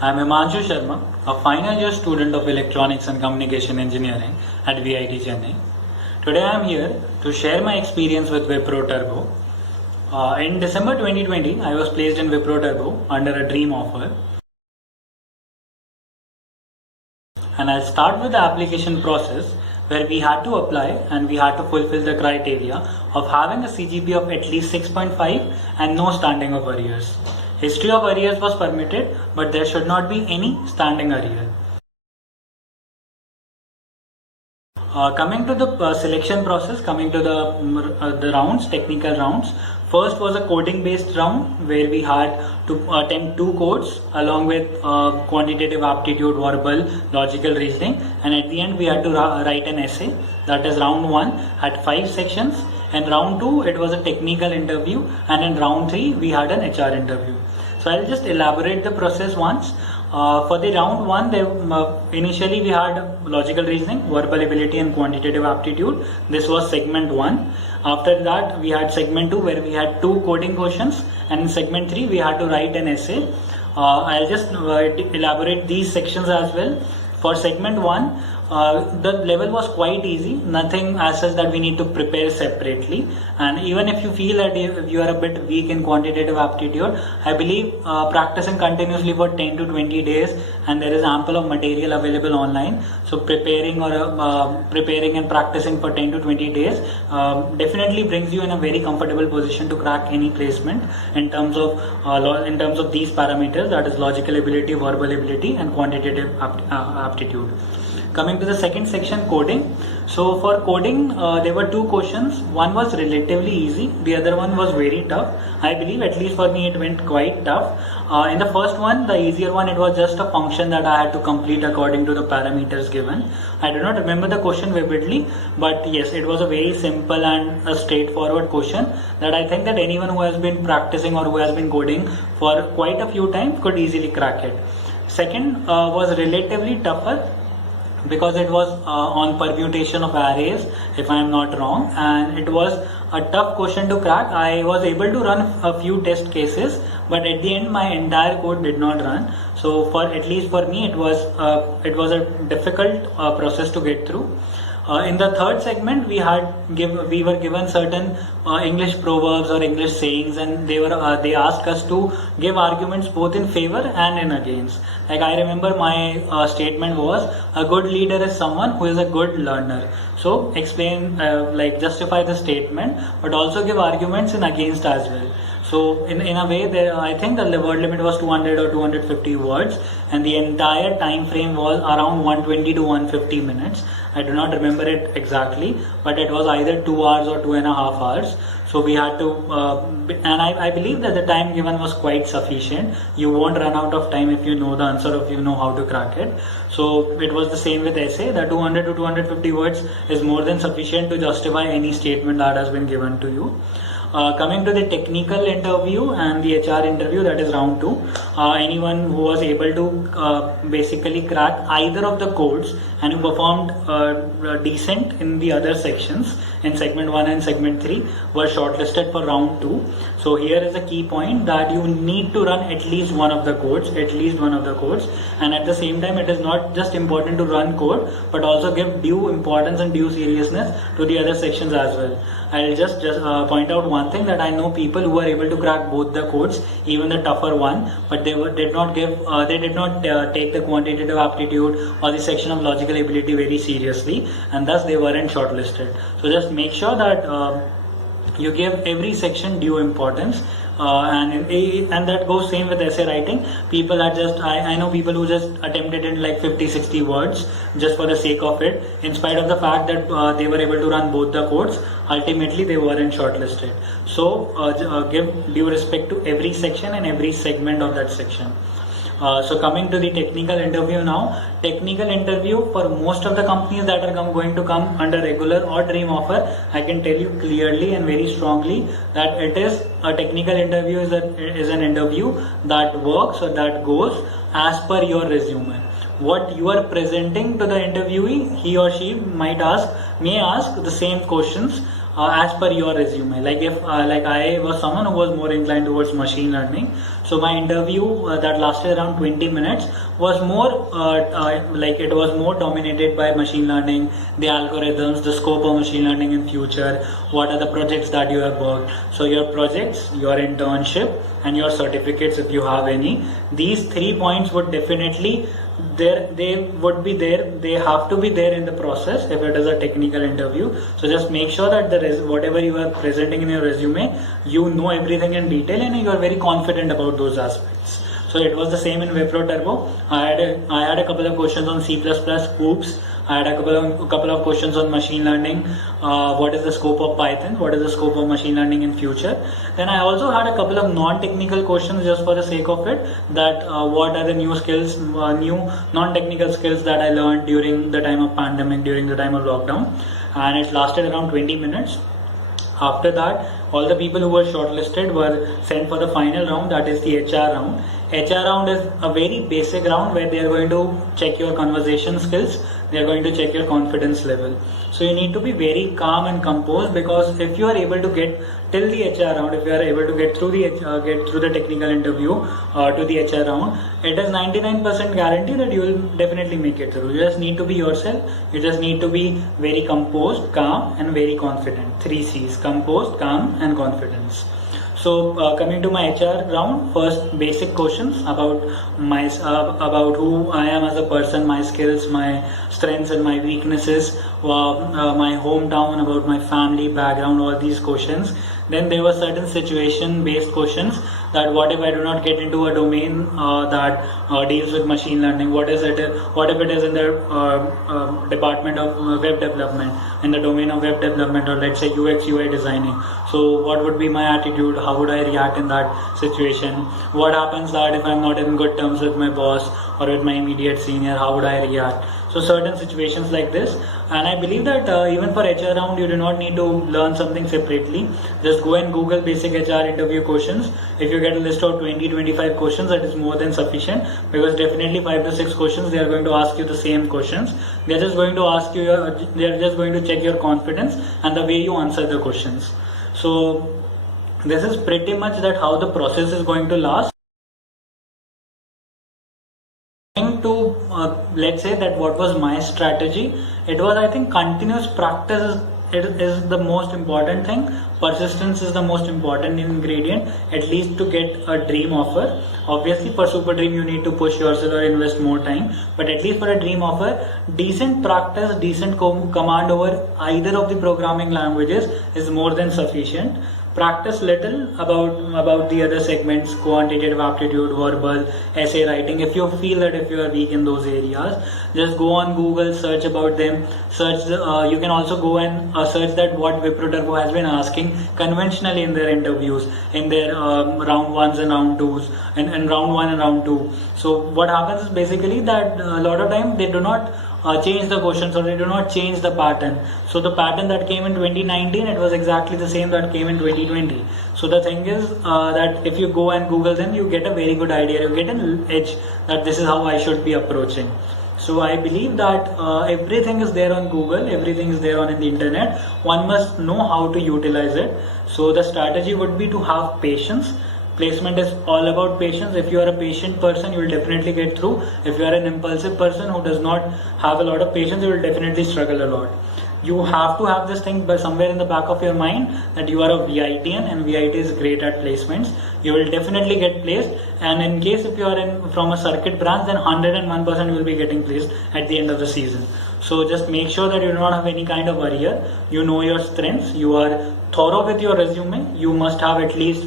I am Himanshu Sharma, a final year student of Electronics and Communication Engineering at VIT Chennai. Today I am here to share my experience with Wipro Turbo. In December 2020, I was placed in Wipro Turbo under a dream offer. And I'll start with the application process where we had to apply and we had to fulfill the criteria of having a CGP of at least 6.5 and no standing of arrears. History of arrears was permitted, but there should not be any standing arrear. Coming to the selection process, coming to the rounds, technical rounds. First was a coding based round where we had to attempt 2 codes along with quantitative aptitude, verbal, logical reasoning, and at the end we had to write an essay. That is round 1 had 5 sections, and round 2 it was a technical interview, and in round 3 we had an HR interview. So I'll just elaborate the process once. For the round 1, initially we had logical reasoning, verbal ability and quantitative aptitude. This was segment 1. After that we had segment 2 where we had 2 coding questions, and in segment 3 we had to write an essay. I'll just elaborate these sections as well. For segment 1, the level was quite easy, nothing as such that we need to prepare separately, and even if you feel that if you are a bit weak in quantitative aptitude, I believe practicing continuously for 10 to 20 days and there is ample of material available online, so preparing and practicing for 10 to 20 days definitely brings you in a very comfortable position to crack any placement in terms of these parameters, that is logical ability, verbal ability and quantitative aptitude. Coming to the second section, coding. So for coding, there were 2 questions. One was relatively easy, the other one was very tough. I believe, at least for me, it went quite tough. In the first one, the easier one, it was just a function that I had to complete according to the parameters given. I do not remember the question vividly, but yes, it was a very simple and a straightforward question that I think that anyone who has been practicing or who has been coding for quite a few times could easily crack it. Second was relatively tougher, because it was on permutation of arrays, if I am not wrong, and it was a tough question to crack. I was able to run a few test cases, but at the end my entire code did not run. So at least for me, it was a difficult process to get through. In the third segment, we were given certain English proverbs or English sayings, and they asked us to give arguments both in favor and in against. Like, I remember my statement was, a good leader is someone who is a good learner. So explain, justify the statement, but also give arguments in against as well. So in a way, I think the word limit was 200 or 250 words, and the entire time frame was around 120 to 150 minutes. I do not remember it exactly, but it was either 2 hours or 2.5 hours. So we had to, and I believe that the time given was quite sufficient. You won't run out of time if you know the answer, if you know how to crack it. So it was the same with essay. The 200 to 250 words is more than sufficient to justify any statement that has been given to you. Coming to the technical interview and the HR interview, that is round 2, anyone who was able to basically crack either of the codes and who performed decent in the other sections in segment 1 and segment 3 were shortlisted for round 2. So here is a key point, that you need to run at least one of the codes, and at the same time it is not just important to run code, but also give due importance and due seriousness to the other sections as well. I'll just point out one thing, that I know people who were able to crack both the codes, even the tougher one, but they did not take the quantitative aptitude or the section of logical ability very seriously, and thus they weren't shortlisted. So just make sure that you give every section due importance. And that goes same with essay writing. People are just, I know people who just attempted it like 50-60 words just for the sake of it, in spite of the fact that they were able to run both the codes. Ultimately they weren't shortlisted. So give due respect to every section and every segment of that section. So coming to the technical interview now. Technical interview for most of the companies that are going to come under regular or dream offer, I can tell you clearly and very strongly that it is a technical interview is an interview that works or that goes as per your resume. What you are presenting to the interviewee, he or she may ask the same questions as per your resume. Like if like I was someone who was more inclined towards machine learning, so my interview that lasted around 20 minutes was more like it was more dominated by machine learning, the algorithms, the scope of machine learning in future, what are the projects that you have worked. So your projects, your internship, and your certificates if you have any. These 3 points would definitely they would be there. They have to be there in the process if it is a technical interview. So just make sure that whatever you are presenting in your resume, you know everything in detail and you are very confident about those aspects. So it was the same in Wipro Turbo. I had a couple of questions on C++, OOPS. I had a couple of questions on machine learning. What is the scope of Python? What is the scope of machine learning in future? Then I also had a couple of non-technical questions just for the sake of it. That what are the new skills, new non-technical skills that I learned during the time of pandemic, during the time of lockdown, and it lasted around 20 minutes. After that, all the people who were shortlisted were sent for the final round, that is the HR round. HR round is a very basic round where they are going to check your conversation skills, they are going to check your confidence level. So you need to be very calm and composed, because if you are able to get till the HR round, if you are able to get through the technical interview to the HR round, it is 99% guarantee that you will definitely make it through. You just need to be yourself. You just need to be very composed, calm, and very confident. 3 C's: composed, calm, and confidence. So coming to my HR round, first basic questions about about who I am as a person, my skills, my strengths and my weaknesses, my hometown, about my family background, all these questions. Then there were certain situation based questions, that what if I do not get into a domain that deals with machine learning? What if it is in the department of web development, in the domain of web development, or let's say UX UI designing? So what would be my attitude? How would I react in that situation? What happens that if I'm not in good terms with my boss or with my immediate senior? How would I react? So certain situations like this. And I believe that even for HR round, you do not need to learn something separately. Just go and Google basic HR interview questions. If you get a list of 20-25 questions, that is more than sufficient, because definitely 5 to 6 questions they are going to ask you the same questions. They are just going to ask you, they are just going to check your confidence and the way you answer the questions. So this is pretty much that how the process is going to last. To let's say that what was my strategy, it was, I think, continuous practice is the most important thing. Persistence is the most important ingredient, at least to get a dream offer. Obviously for super dream you need to push yourself or invest more time, but at least for a dream offer, decent practice, decent command over either of the programming languages is more than sufficient. Practice little about the other segments, quantitative aptitude, verbal, essay writing. If you feel that if you are weak in those areas, just go on Google, search about them. You can also go and search that what Wipro Turbo has been asking conventionally in their interviews, in their round ones and round twos, and round one and round two. So what happens is basically that a lot of time they do not change the questions, or they do not change the pattern. So the pattern that came in 2019, it was exactly the same that came in 2020. So the thing is that if you go and Google them, you get a very good idea, you get an edge that this is how I should be approaching. So I believe that everything is there on Google, everything is there on the internet. One must know how to utilize it. So the strategy would be to have patience. Placement is all about patience. If you are a patient person, you will definitely get through. If you are an impulsive person who does not have a lot of patience, you will definitely struggle a lot. You have to have this thing by somewhere in the back of your mind that you are a VITian, and VIT is great at placements. You will definitely get placed, and in case if you are from a circuit branch, then 101% will be getting placed at the end of the season. So just make sure that you do not have any kind of barrier. You know your strengths. You are thorough with your resume. You must have at least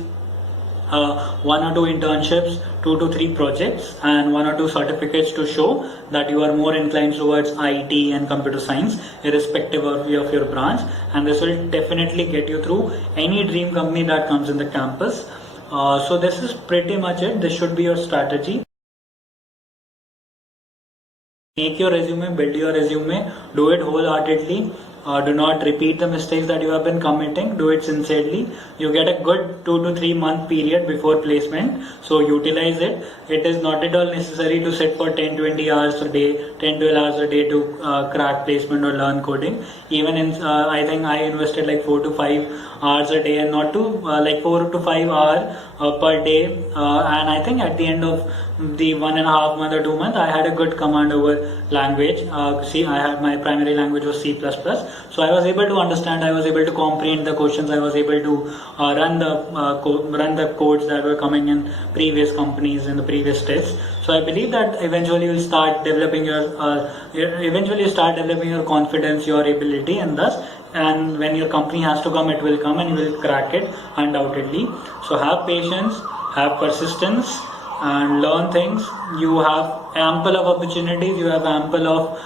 1 or 2 internships, 2 to 3 projects, and 1 or 2 certificates to show that you are more inclined towards IT and computer science, irrespective of your branch. And this will definitely get you through any dream company that comes in the campus. So this is pretty much it. This should be your strategy. Make your resume, build your resume, do it wholeheartedly. Do not repeat the mistakes that you have been committing. Do it sincerely. You get a good 2 to 3 month period before placement, so utilize it. It is not at all necessary to sit for 10-20 hours a day, 10-12 hours a day to crack placement or learn coding. Even in I think I invested like 4 to 5 hours a day, and not to like 4 to 5 hours per day, and I think at the end of the 1.5 month or 2 months I had a good command over language. See, I had my primary language was C++, so I was able to understand, I was able to comprehend the questions, I was able to run the codes that were coming in previous companies in the previous tests. So I believe that eventually you'll start developing your confidence, your ability, and thus, and when your company has to come, it will come and you will crack it undoubtedly. So have patience, have persistence, and learn things. You have ample of opportunities, you have ample of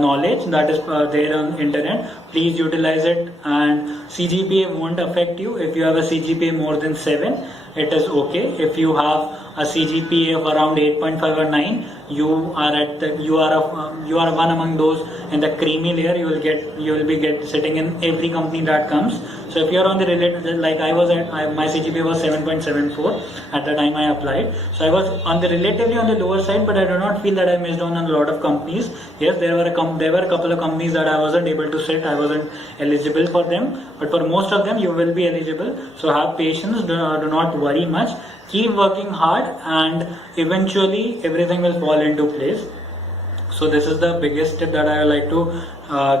knowledge that is there on internet. Please utilize it, and CGPA won't affect you. If you have a CGPA more than 7, it is okay. If you have a CGPA of around 8.5 or 9, you are one among those in the creamy layer. You will be sitting in every company that comes. So if you are on the related, like I was my CGPA was 7.74 at the time I applied. So I was relatively on the lower side, but I do not feel that I missed on a lot of companies. Yes, there were a couple of companies that I wasn't able to sit. I wasn't eligible for them, but for most of them you will be eligible. So have patience. Do not worry much. Keep working hard, and eventually everything will fall into place. So this is the biggest tip that I would like to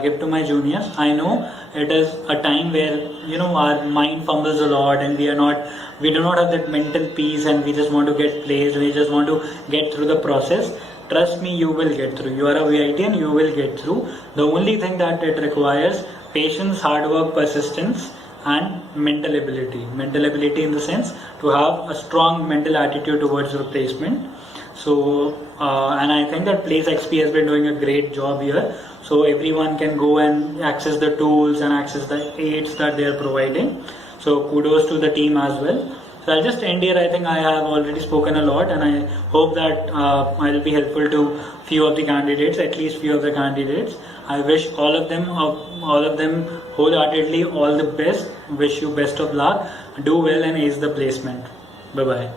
give to my juniors. I know it is a time where our mind fumbles a lot, and we do not have that mental peace, and we just want to get placed. We just want to get through the process. Trust me, you will get through. You are a VIT and you will get through. The only thing that it requires: patience, hard work, persistence, and mental ability. Mental ability in the sense to have a strong mental attitude towards your placement. So, and I think that Place XP has been doing a great job here. So everyone can go and access the tools and access the aids that they are providing. So kudos to the team as well. So I'll just end here. I think I have already spoken a lot, and I hope that I'll be helpful to few of the candidates, at least few of the candidates. I wish all of them wholeheartedly all the best. Wish you best of luck. Do well and ace the placement. Bye bye.